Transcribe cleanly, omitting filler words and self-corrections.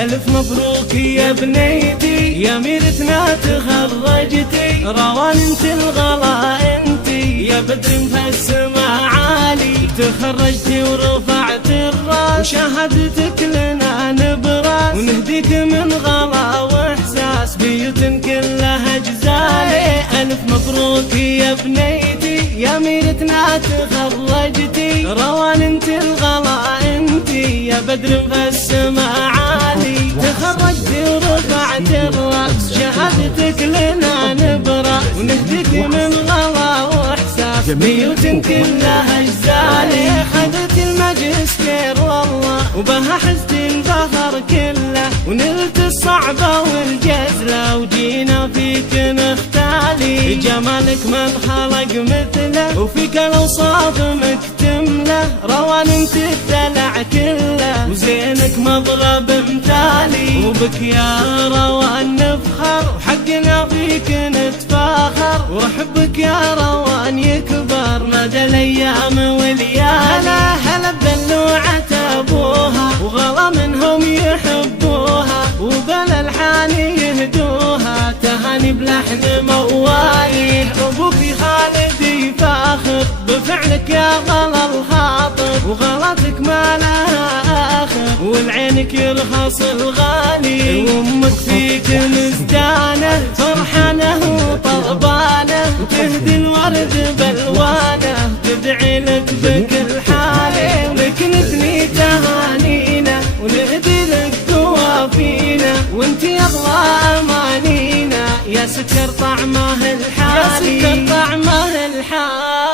ألف مبروك يا بنيتي يا ميرتنا تخرجتي، روان انت الغلا انتي يا بدر مفسمة عالي، تخرجتي ورفعت الراس وشهادتك لنا نبراس، ونهديك من غلا واحساس بيوت كلها جزالي. ألف مبروك يا بنيتي يا ميرتنا تخرجتي، روان انت الغلا انتي يا بدر مفسمة عالي، تخرجتي ورفعت الراس شهادتك لنا نبراس، ونهديك من غلا واحساس بيوت كلها جزالي. خذت الماجستير والله وبها حزت الفخر كله، ونلت الصعبة والجزلة وجينا فيك نختالي، جمالك من خلق مثله وفيك الأوصاف مكتملة، روان انت الدلع كله وزينك مضرب مثالي، وبك يا روان نفخر وحقنا فيك نتفاخر، وحبك يا روان يكبر مدى الأيام والليالي. هلا بدلوعة أبوها وغلا منهم يحبوها، وبلا الحان يهدوها تهاني بلحن موالي، أبوك خالد يفاخر بفعلك يا غلا الخاطر، وغلاتك ما لها آخر والعينك يرخص الغالي، وأمك فيك مزدانة فرحانة وطربانة، وتهدي الورد بالوانه تدعي لك بكل حالة، ولك نثني تهانينا ونهدي لك قوافينا، وانت يغلى أمانينا يا سكر طعمه الحالي، يا سكر طعمه الحالي.